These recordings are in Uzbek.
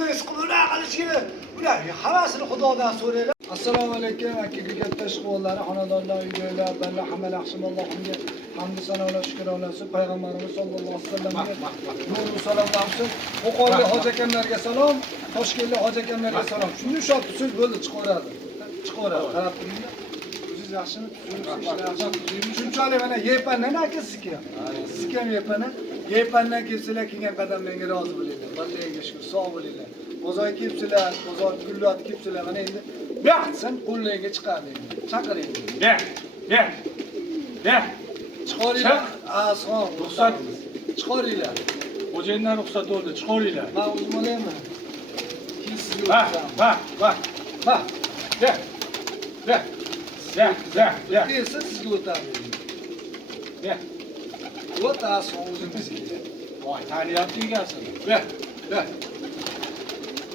ko'rdingiz, ular qilishini, ular hammasini Xudodan so'raylar. Assalomu alaykum, aka katta ishqibonlari, xonadonlar, uylar, balla hamma yaxshimi Allohimga hamd sanolar, shukronlar olsun. Payg'ambarimiz sollallohu alayhi vasallamga nur va salomlar olsun. Qo'qonlik hoji akamlarga salom, Toshkentlik hoji akamlarga salom. Shunday ushab so'z bo'ldi chiqaradi. Qarab turinglar. Siz yaxshimi? Shunchalik mana yepandan aka sizga. Sizga ham yepana. Yepandan kelsalar kelgan qadam menga rozi bo'linglar. Allohga shukr, sog' bo'linglar. Bozor kelibsizlar, bozor gullar kelibsizlar. Mana endi baxtsan qo'llarga chiqadi. Chaqiring. Chiqaringlar. Ason, ruxsat. Chiqaringlar. Xo'jayindan ruxsat oldi, chiqaringlar. Men o'zim olayman. Sizga Va. Kelsa sizga o'tadi. O't ason o'zimizga. Voy, taniyapti egasini.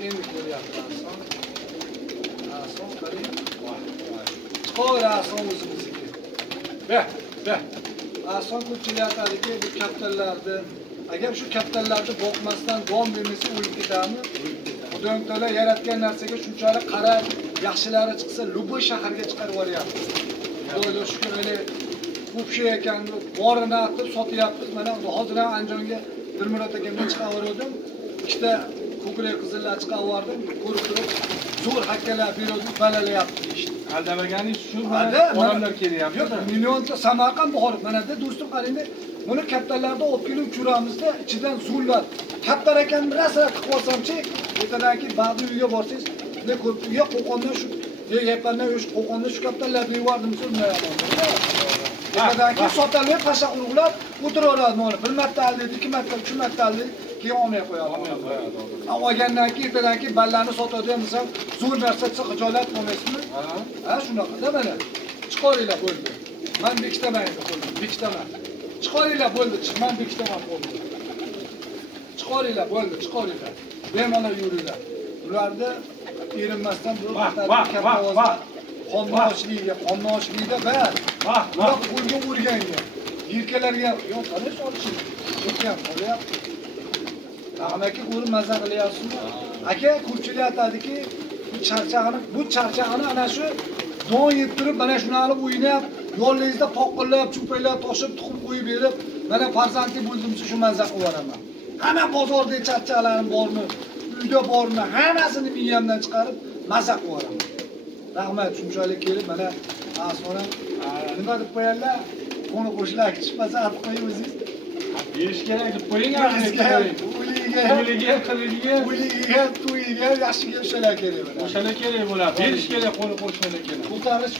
Endi ko'ryapti ason. Ason qarang. Chiqar ason o'zimizga. Ason ko'pchilik aytadiki, bu kattalarni, agar shu kattalarni boqmasdan davom bermasa o'lib ketadimi? Xudoyim taolo yaratgan narsaga shunchalik qarab, yaxshilari chiqsa, Luboy shaharga chiqarib yuboryapti. Xudoga shukr, mana ko'p shay ekan, borini atib sotyapmiz. Mana hozir ham Andijonga Dilmurod akamdan chiqaverdim. Ikkita ko'krak qizillar chiqaverdim. Ko'rib turib, zo'r hakkalar berdim, balalayapti ishni. Aldamaganingiz shu odamlar kelyapti. Yo'q, millionta Samarqand bor. Mana de do'stim qarangda, buni kattalarda olib kelib turamizda, ichidan zo'rlar. Kattar ekan biraslar qilib olsam-chi, ertadan ba'zi uyga borsangiz, ne ko'p yo'q Qo'qonda shu yapandan o'sha Qo'qonda shu kattalar berdim so'rmayapman. Ertadan sotalib, pasha urug'lar o'tiraveradi mana. Bir marta aldi, ikki marta, uch marta aldi, keyin olmay qo'yadi. Olgandan keyin ertadan ballarni sotadigan bo'lsam, zo'r narsa chiqsa xijolat bo'lmaysizmi? Ha, shunaqa-da mana. Chiqaringlar bo'ldi. Men bekitaman qo'ldim, bekitaman. Chiqaringlar bo'ldi, chiqman bekitaman qo'ldim. Chiqaringlar bo'ldi, chiqaringlar. Bemalol yuringlar. Ularda erinmasdan bu katta ovozda qondoshligida bas. Ular qo'lga urganga. Yelkalarga yo'q, qarash olishing. O'tgan bo'lyapti. Rahmatga ko'rib maza qilyapsizmi? Aka, ko'pchilik aytadiki, bu charchag'ini ana shu don yettirib, mana shuni olib o'ynab, yo'llaringizda poqqillab, cho'paylar toshib, tuxum qo'yib berib, mana farzandli bo'ldimsa shu maza qilib yuboraman. Hamma bozorda charchalarim bormi, uyda bormi, hammasini miyamdan chiqarib maza qilib yuboraman. Rahmat, shunchalik kelib, mana asona nima deb qo'yarlar? Qo'ni qo'shlar chiqmasa atib qo'ying o'zingiz. Berish kerak deb qo'ying, Uliga, to'yiga yaxshiga o'shalar kerak bo'ladi. O'shalar kerak bo'ladi. Berish kerak qo'ni qo'shnilar kerak.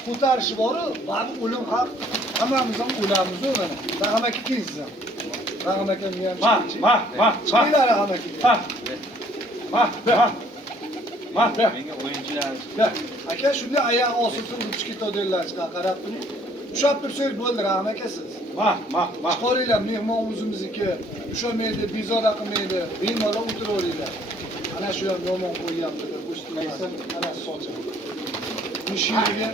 Ko'tarish bor-ku, ba'zi o'lim haq. Hammamiz ham o'lamiz mana. Rahmat aka kelsiz ham. Rahmat aka men ham chiqinglar rahmat aka. Menga o'yinchilar. Aka shunday oyoq osibsiz urib ketadiganlar chiqa qarab turing. Ushab tursangiz bo'ldi rahmat aka siz. Chiqaringlar, mehmon o'zimizniki. Ushamaydi, bezovta qilmaydi. Bemalol o'tiraveringlar. Ana shu ham yomon qo'yyapti deb o'shtirmaysan. Ana sochim. Mushiga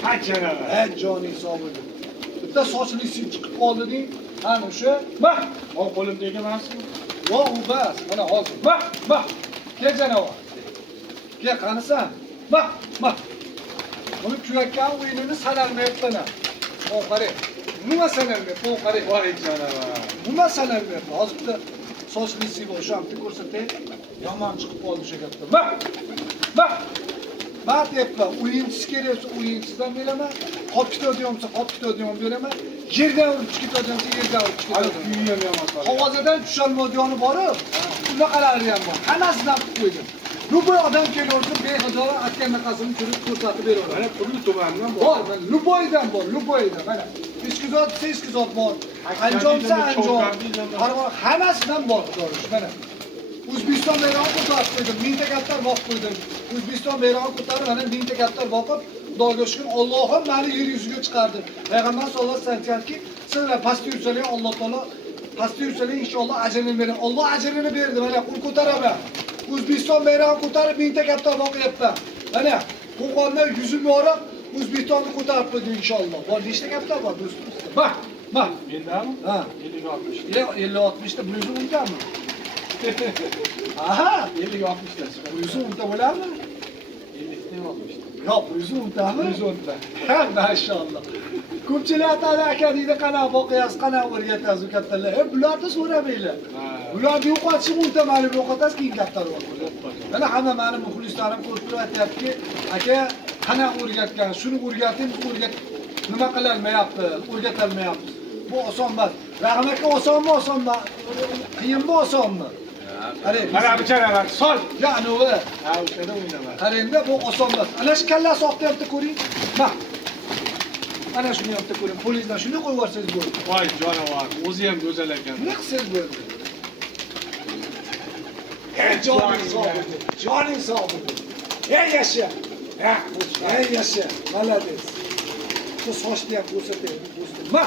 joning sog' bo'ling. Bitta sochli sim chiqib qolding. Ana o'sha, o qo'limdagi emasmi? Yo'q, u bas. Mana hozir. Kel janovar. Kel qanisan? Buni kuyakkan o'yinini sanalmayapti. Qarang. Nima sanalmayapti? Qarang. Voy janovar. Nima sanalmayapti? Hozir bitta sochli sim bor, shu yerda ko'rsatay. Yomon chiqib qoldi o'sha gapda. Deyapman, o'yinchisi keraksa o'yinchisdan beraman, qolib ketadigan bo'lsa qolib ketadigan beraman, yerdan urib ketadigan bo'lsa yerdan urib ketadigan. Qog'ozidan tusholmadigani borib, unaqalari ham bor. Hammasidan qilib qo'ydim. Luboy odam kelsa bexijolat atganaqasini turib ko'rsatib beraveradi. Mana turli tumandan bor. Luboydan bor, Luboydan. Mana Eskizot bor. Anjomsa Anjom. Hammasidan bor xudosh. Mana O'zbekiston bayrog'i ko'tarib qo'ydim, mingta kaptar boqib qo'ydim. O'zbekiston bayrog'i ko'tarib, mana mingta kaptar boqib, Xudoga shukr, Allohim meni yer yuziga chiqardi. Payg'ambar sollallohu alayhi vasallam aytganki, sizlar pastga yursalar, Alloh taolo pastga yursalar inshaalloh ajrini beradi. Alloh ajrini berdi. Mana qo'l ko'taraman. O'zbekiston bayrog'i ko'tarib, mingta kaptar boqyapman. Mana Qo'qonda yuzim yorib, O'zbekistonni ko'tarib qo'ydi inshaalloh. Bor, nechta kaptar bor do'stim? Mendami? Ha. 50-60. 50-60 ta buni unutganmi? Aha. 50-60'da. Buyursa unta bo'ladimi? 50'den olmuştu. Yo'q, buyursa untami? 110'da. Ha, maşallah. Ko'pchilik aytadi aka deydi, qanaqa boqyapsiz, qanaqa o'rgatasiz u kattalar. Bularni so'ramaylar. Bularni yo'qotishim unta mani yo'qotasiz, keyin kattalar bo'ladi. Mana hamma meni muxlislarim ko'rib turib aytyaptiki, aka qanaqa o'rgatgan, shuni o'rgating, nima qilolmayapti, o'rgatolmayapti. Bu oson emas. Rahim aka osonmi, osonmi? Qiyinmi, osonmi? Mana bicharalar sol. Ya'ni u Ha, o'shada o'ynaman. qarangda, bu oson emas. Ana shu kallasi oqyapti, ko'ring. Mana. Ana shuni yaptı ko'ring. Qo'lingizdan shuni qo'yib yuborsangiz bo'ldi. Voy jonivor, o'zi ham go'zal ekan. Nima qilsangiz bo'ldi? Joning sog' bo'lsin. Joning sog' bo'lsin. Ey yasha. Ha, ey yasha. Malades. Bu sochni ham ko'rsataylik, do'stim. Ma.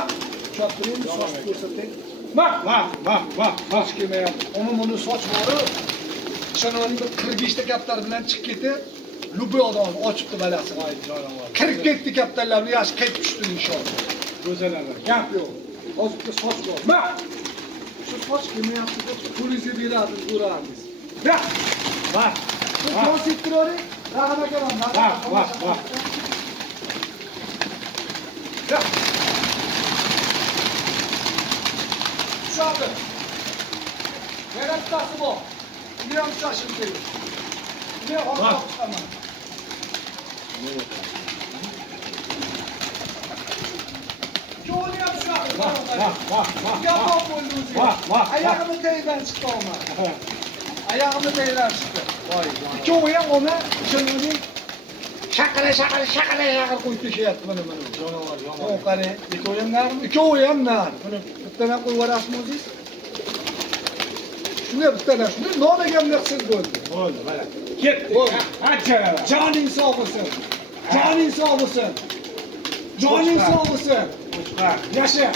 Chop turing, sochni ko'rsataylik. Ma. Soch kelmayapti. Umuman soch bor-ku. Chanoning bir 45 ta kaptar bilan chiqib ketib, luboy odamni ochibdi balasi. Voy jonivor. Kirib ketdi kaptarlarni, yaxshi qaytib tushdi inshaalloh. Go'zal ekan. Gap yo'q. Hozirda soch bor. Ma. Shu soch kelmayapti deb pulingizga beradi, ko'ramiz. Ya. Va. Bu konsep turori. Rahim aka mana. Va. Ya. Shoqi. Yana bittasi bor. Buni ham shoshib keling. Buni ham chiqaman. Jo'ni ham shoqi. Yapon bo'ldi o'zi. Oyog'imni taydan chiqdi olma. Oyog'imni taydan chiqdi. Voy Ikkovi ham ona shunday shaqara qo'yib tashyapti mana. jonivor. O qarang, ikkovi ham narmi? Ikkovi ham nar. Buni bittadan qo'yib yuborasizmi o'zingiz? Shuni bittadan, shuni nomiga ham naqsiz bo'ldi. Bo'ldi, mana. Ketdi. Acharalar. Joning sog' bo'lsin. Joning sog' bo'lsin. Joning sog' bo'lsin. Qo'shqar. Yasha.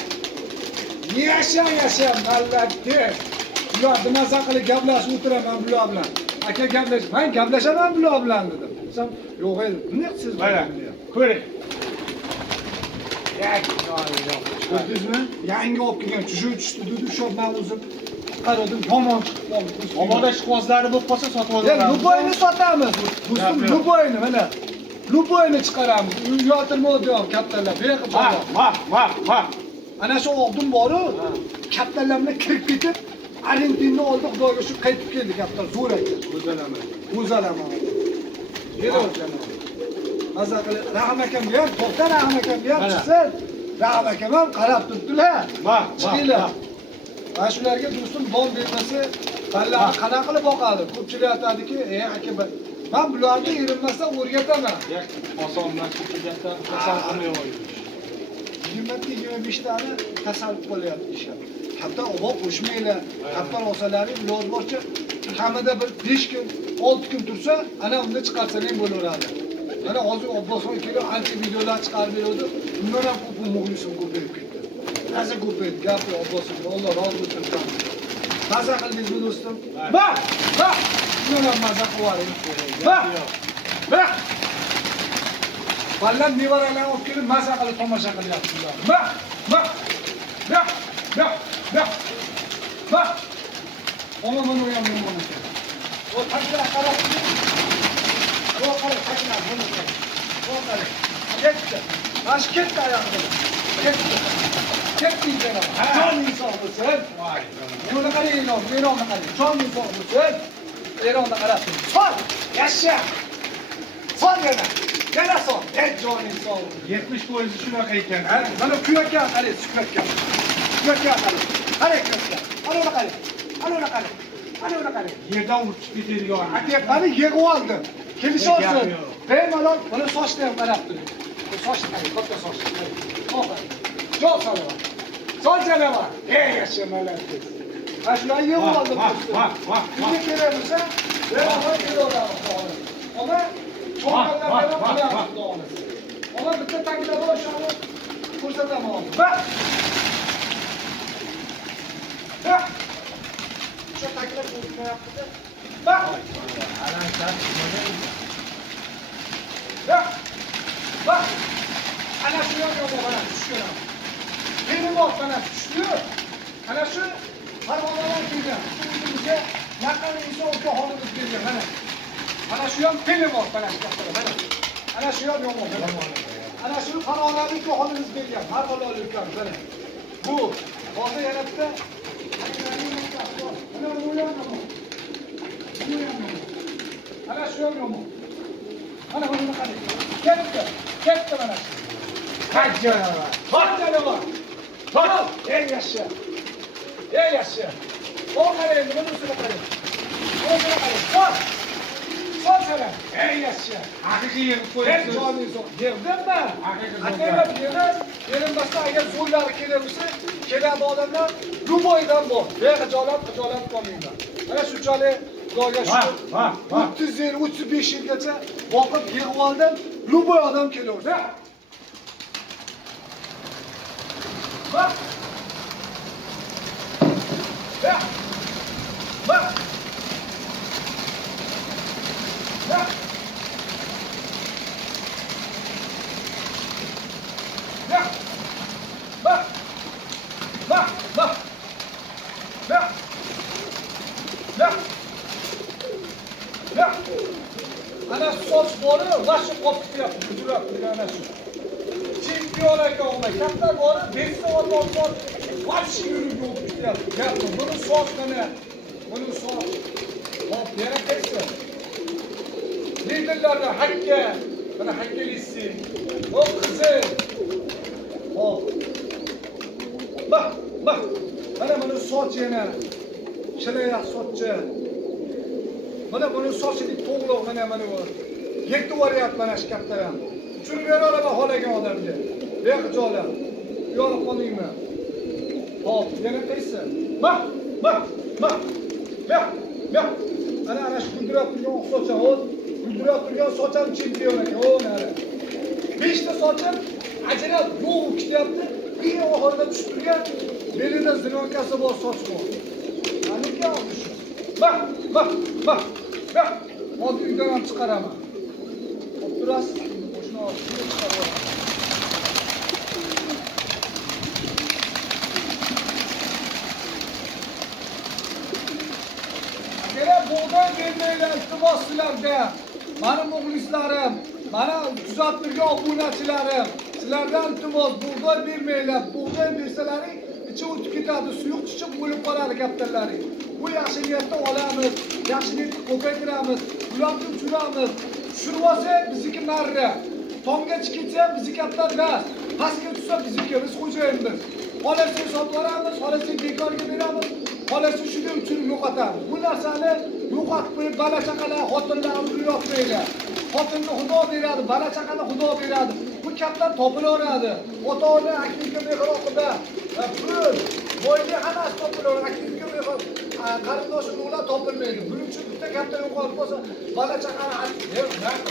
Yasha, malladdi. Bular maza qilib gaplashib o'tiraman bular bilan. Aka gaplash, men gaplashaman bular bilan dedim. Desam, yo'q edi. Nima qilsiz Mana. Ko'ring. Ko'rdingizmi? Yangi olib kelgan chushu tushdi dedi, shu men o'zim qaradim, yomon chiqib qoldi. Omoda ishqibozlari bo'lib qolsa sotib Ya olamiz. luboyni sotamiz. Do'stim, luboyni mana. Luboyni chiqaramiz. Uyotirma o'dyam kattalar. Bu yoqqa Va. Ana shu oldin boru kattalar bilan kirib ketib, Argentinni oldi, Xudoga shu qaytib keldi kattalar. Zo'r ekan. Go'zal amal. Yeri o'tgan. Maza qilib, Rahim akam ham, to'xta Rahim akam ham chiqsin. Rahim akam ham qarab turibdilar. Chiqinglar. Mana shularga do'stim bon bermasa, ballarni qanaqa qilib boqadi? Ko'pchilik aytadiki, "Ey aka, men bularni erinmasdan o'rgataman." Osondan chiqib kasal qilmayman. 20-25 tani kasal bo'lyapti ishlar. Hatto oboq qo'shmaylar. Hatto olsalaring iloji boricha kamida bir 5 kun, 6 kun tursa, ana unda chiqarsalar bo'laveradi. Mana hozir Obboson kelib ancha videolar chiqarib beradi. Undan ham ko'p muxlisim ko'payib ketdi. Maza ko'paydi, gapi Obboson. Alloh rozi bo'lsin. Maza qildingizmi do'stim? Va! Shuni ham maza qilaring. Va! Ballar nevaralarni olib kelib maza qilib tomosha qilyaptilar. Va! Ona mana u ham yomon ekan. O takla qarab. O qarab takla buni. O qarab. Ketdi. Baş ketdi oyog'idan. Ketdi janob. Joning sog' bo'lsin. Voy. Buni qarang, Eronni qarang. Joning sog' bo'lsin. Eronni qarab. Sol! Yasha! Sol yana. Yana sol. Ey joning sog' bo'lsin. 70% shunaqa ekan. Mana kuyakka qarang, kuyakka. Kuyakka qarang. Qarang kuyakka. Ana qarang. Yerdan urchib ketadigan. Akiyatlarni yig'ib oldim. Kelishorsiz. Bemalol buni sochni ham qarab turing. Bu sochni qarang, katta soch. Jo'q solava. Sol solava. Ey yashamalar. Mana shularni yig'ib oldim. Kimga kerak bo'lsa, bemalol keladi. Ona cho'qqilarga qo'yadi. Ona bitta taklif bor, shuni ko'rsataman hozir. Bak. Şu takla koyma yaptı. Bak. Bak. Ana şu yok bana düşüyor. Benim bak bana düşüyor. Ana şu harmanlar gibi. Şu bize Yaqin inson ukaxonimiz bergan mana. Mana shu ham film bor mana shu kattalar mana. Ana shu ham yomon. Ana shu farg'onalik ukaxonimiz bergan. Har xil ukamiz mana. Bu hozir yana bitta mana bu ham yomon. Ana shu ham yomon. Mana buni qarang. Katta mana. Qajjaralar. Qajjaralar. To'g'ri, eng yaxshi. Eng yaxshi. O qarang, buni ustiga qarang. O'ziga qarang. So'z so'ra. Eng yaxshi. Haqiqiy yig'ib Eng qo'yibsiz. jonli so'z. Yerdimmi? Haqiqiy Ataylab yig'ib, yerimizda agar zo'rlari kelsa, keladi odamlar Dubaydan bor. Bexijolat qolmaydi. Mana shunchalik Xudoga shukr. 30 yil, 35 yilgacha boqib yig'ib oldim. Duboy odam kelaverdi. Bak. Bak. Bak. Bak. Bak. Bak. Bak. Bak. Bak. Bak. Bak. Ana soch bori va shu qop ketyapti. Buzilib ana shu. Chempion aka olmay, katta bori 5 soat olmay, vaqti yurib o'tib ketyapti. Buni soch mana. Buni soch. Hop, yana ketsin. Liderlarda hakka, mana hakkalisi. O qizil. Hop. Bak. Mana buni soch yana. Shirayaq sochchi. Mana buni sochini to'g'riq mana bu. Yetti variant mana shu kattalar. Tushirib beraman xohlagan odamga. Bexijolat. Yorib qo'yingmi? Hop, yana qaysi? Bak. Ana shu guldirab turgan socham, guldirab turgan socham chempion ekan. O nari. 5 ta sochim ajrab yo'q ketyapti. Bir oxirida tushib turgan belida zinonkasi bor soch bor. Aniki oldi shu. Bak. Hozir uydan ham chiqaraman. Turasiz. Qo'shni olib chiqaraman. Bug'doy bermaylar iltimos sizlarga. Mani muxlislarim, mana kuzatib turgan obunachilarim, sizlardan iltimos bug'doy bermaylar. Bug'doy bersalaring ichi o'tib ketadi, suyuq chiqib o'lib qoladi kaptanlaring. Bu yaxshi niyatda olamiz, yaxshi niyatda ko'paytiramiz, ularni tushiramiz. Tushirib olsa bizniki narra. Tomgacha ketsa bizniki kaptan emas. Pastga tushsa bizniki biz xo'jayinmiz. Xolasini sotib olamiz, xolasini bekorga beramiz. Xolasi shuning uchun yo'qotamiz. Bu narsani yo'qotib qo'yib bola chaqalar, xotinlar umri yo'qmaydi. Xotinni Xudo beradi, bola chaqani Xudo beradi. Bu kaptan topilaveradi. Ota-ona akilga mehr oqida, pul, boyga hammasi topilaveradi. Akilga mehr, qarindosh urug'lar topilmaydi. Buning uchun bitta kaptan yo'qolib qolsa, bola chaqani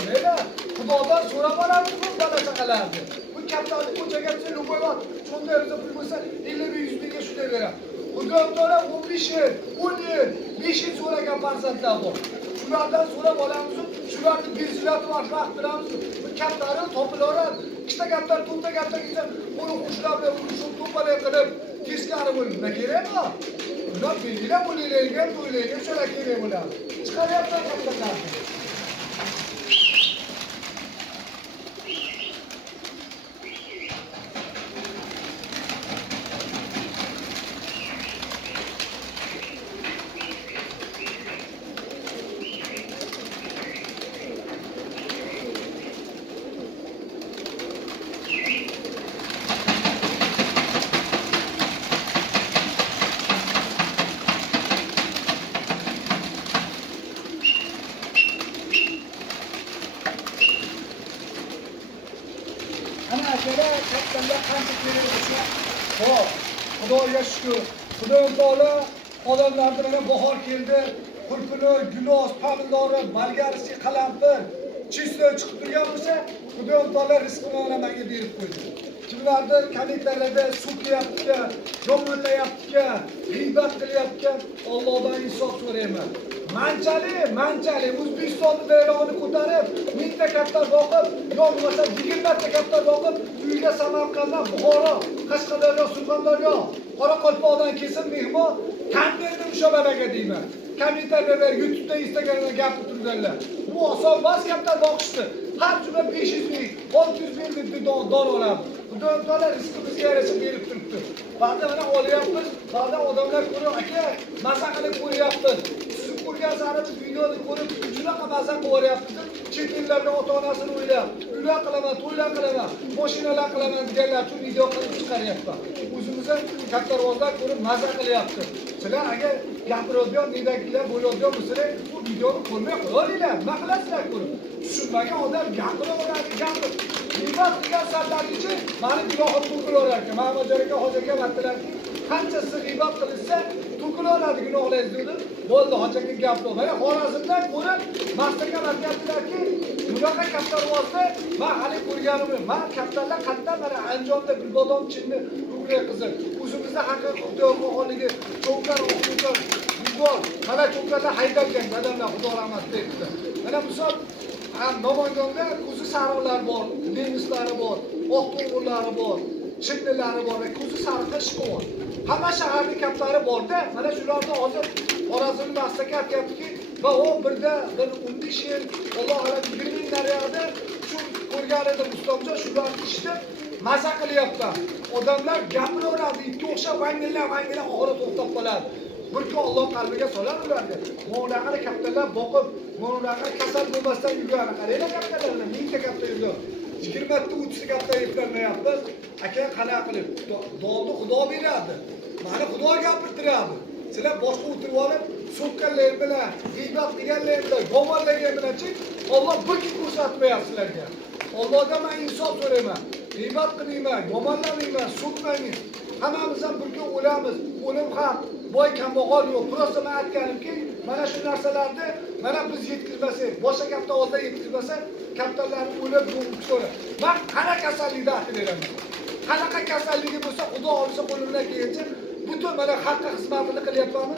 mayli, Xudodan so'rab olamiz bu bola chaqalarni. Bu kaptanni ko'chaga chiqib qo'yib, shunday pul bo'lsa 50-100 mingga shunday beradi. Xudodan 15 yil, 10 yil, 5 yil so'ragan farzandlar bor. Shulardan so'rab olamiz, shularni bezlatib vaqt beramiz. Bu kaptari topilaveradi. Ikkita kaptar, to'rtta kaptar kelsa, uni qo'shlar bilan urishib, to'palay qilib, teskari bo'lib, nima kerakmi? Ular belgilab o'ylaydigan, o'ylaydigan shalar kerak bo'ladi. Chiqaryapti kaptarlarni. Ana akala kaptanlar qancha kerak bo'lsa, hop, Xudoga shukr. Xudo taolo odamlarga mana bahor keldi. Qulpini, gilos, pomidori, margarisi, qalampir, chistoy chiqib turgan bo'lsa, Xudo taolo rizqini menga berib qo'ydi. Kimlardir kommentarlarda so'klayapti, yomonlayapti, g'iybat qilyapti, Allohdan insof so'rayman. Manchali O'zbekistonni bayrog'ini ko'tarib, 1000 ta kaptar boqib, yo'qmasa 20 ta kaptar boqib, uyga Samarqanddan Buxoro, Qashqadaryo, Surxondaryo, Qoraqalpoqdan kelsin mehmon, tandirni ushlabaga deyman. kompyuterlarda, YouTube'da, Instagram'da gapirib turganlar. Bu oson emas kaptar boqishdi. Har juma 500 ming, 600 ming don oladi. Xudolar rizqimizga yarasha berib turibdi. Ba'zi mana olyapmiz, ba'zi odamlar ko'rib, aka, maza qilib ko'ryapmiz. Siz ko'rgansiz videoni ko'rib, shunaqa maza qilyapsiz. Chet ellarda ota-onasini o'ylab, uylar qilaman, to'ylar qilaman, mashinalar qilaman deganlar uchun video qilib chiqaryapman. O'zimizni kattarvozlar ko'rib maza qilyapti. Sizlar agar gapiradigan, nedagilar bo'ladigan bo'lsalar, bu videoni ko'rmay qo'yinglar. Nima qilasizlar ko'rib? Tushunmagan odam gapiraveradi, gapirib. G'iybat qilgan sallarichi meni gunohim to'kilaverar ekan. Mana hozirga aytdilarki, qanchasi g'iybat qilsa, to'kilaveradi gunohlaringiz dedi. Bo'ldi, hozirga gap yo'q. Mana Xorazmdan ko'rib, maqsadga aytdilarki, bunaqa kaptarvozda men hali ko'rganim yo'q. Men kaptarlar qatdan mana Andijonda Gulbodom chinni Ruqiya qizi. O'zimizda haqiqiy xudoxohligi, cho'kar, o'quvchilar, bor. Mana cho'klarlar haydalgan dadamlar xudo rahmat deydi. Mana misol Namangonda ko'zi sariqlar bor, dengizlari bor, oq to'g'rilari bor, chinnilari bor va ko'zi sariq ishqor. Hamma shaharning kaplari bor-da. Mana shularni hozir Xorazm masaka aytayaptiki, va u birda bir 15 yil, Alloh alam 20 ming naryoqda shu ko'rgan edi Mustomjon shularni ishda maza qilyapti. Odamlar gapiraveradi, itga o'xshab vangillab oxiri to'xtab qoladi. Bir kun Alloh qalbiga solar ularga. Mo'naqa kaptalar boqib, mo'naqa kasal bo'lmasdan yurgan. Qaranglar kaptalarni, mingta kapta yurgan. 20 ta 30 ta kapta yeplanmayapmiz. Aka qanaqa qilib donni Xudo beradi. Mani Xudo gapirtiradi. Sizlar boshqa o'tirib olib, so'kkanlar bilan, g'iybat qilganlar bilan, yomonlagan bilan-chi, Alloh bir kun ko'rsatmayapti sizlarga. Allohdan men insof so'rayman. G'iybat qilmayman, yomonlamayman, so'kmayman. Hammamiz ham bir kun o'lamiz. O'lim ham boy kambag'al yo'q. Prosta men aytganimki, mana shu narsalarni mana biz yetkazmasak, boshqa katta ovozda yetkazmasak, kattalarni o'lib ko'rib. Men qanaqa kasallikda aytib beraman. Qanaqa kasalligi bo'lsa, Xudo olsa qo'limdan kelgancha butun mana xalqqa xizmatini qilyapman.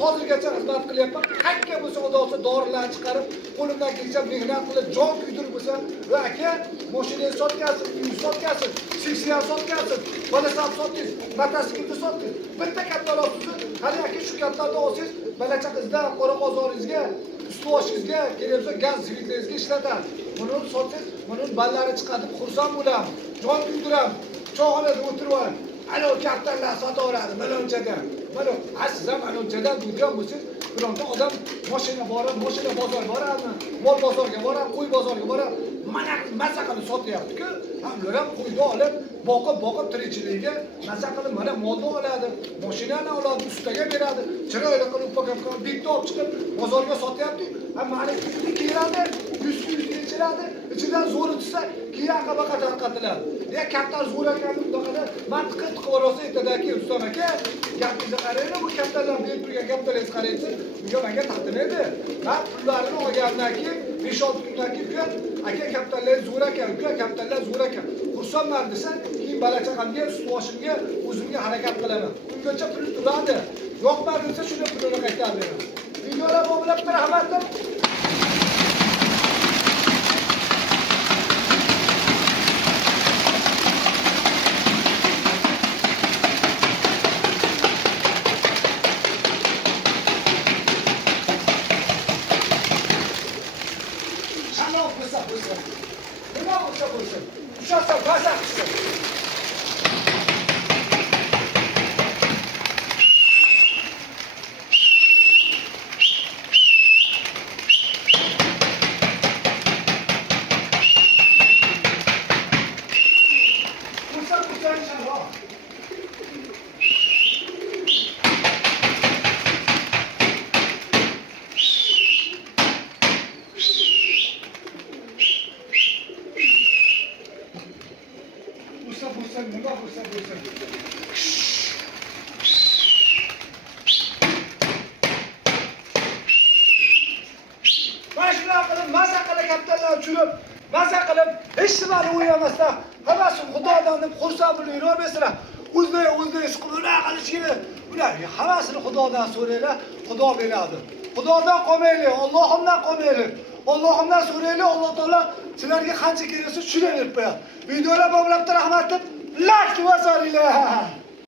Hozirgacha xizmat qilyapman. Qayerga bo'lsa Xudo olsa dorilarni chiqarib, qo'limdan kelgancha mehnat qilib, jon kuydirib bo'lsa, va aka, mashinani sotgansiz, uy sotgansiz, seksiya sotgansiz, bolasam sotdingiz, mototsiklni sotdingiz. Bitta katta olasiz, qani aka shu kattalarni olsangiz, balacha qizdan qora qozoringizga, ustuvashingizga, kelayotgan gaz svetlaringizga ishlatadi. Buni sotsangiz, buni ballari chiqadi, xursand bo'lamiz. Jon kuydiramiz. Cho'g'ilada o'tirib olib, ana kattalar sotaveradi millionchadan. Mana siz ham millionchadan deydigan bo'lsangiz, bironta odam mashina borib, mashina bozorga boradimi? Mol bozorga boradi, qo'y bozorga boradi. Mana maza qilib sotyapti-ku. Hamlar ham qo'yni olib, boqib tirikchiligiga maza qilib mana molni oladi, mashinani oladi, ustaga beradi, chiroyli qilib pakab bitta olib chiqib bozorga sotyapti. Mana ikki keladi, 100 ichiladi, ichidan zo'ri tushsa, keyin aqabaqa tarqatiladi. Ya kattalar zo'r ekanini bunaqada mantiqqa tiqib olsa aytadiki, ustam aka, gapingizni qarang, bu kattalar berib turgan gaplaringizni qaraysiz, bunga menga taqdim edi. Men pullarini olgandan keyin 5-6 kundan keyin aka kattalar zo'r ekan, uka kattalar zo'r ekan. Xursandman desa, keyin balachaqamga, ustuvashimga, o'zimga harakat qilaman. Ungacha pul turadi. Yo'qmadi desa, shuni pulini qaytarib beraman. Videolar bo'lib rahmat. Uçarsa bazen işte. Uçar inşallah. Bursa. Başına qilib, maza qilib kattalar uchirib, maza qilib, hech nimani o'ylamasdan, hammasi Xudodan deb xursand bo'lib yuraverasizlar. O'zlari siqilib qilishini, ular hammasini Xudodan so'raylar, Xudo beradi. Xudodan qolmaylik, Allohimdan qolmaylik. Allohimdan so'raylik, Alloh taolo sizlarga qancha keraksa shuni berib qo'yadi. Videolar bo'ylab rahmat deb like va so'raylar.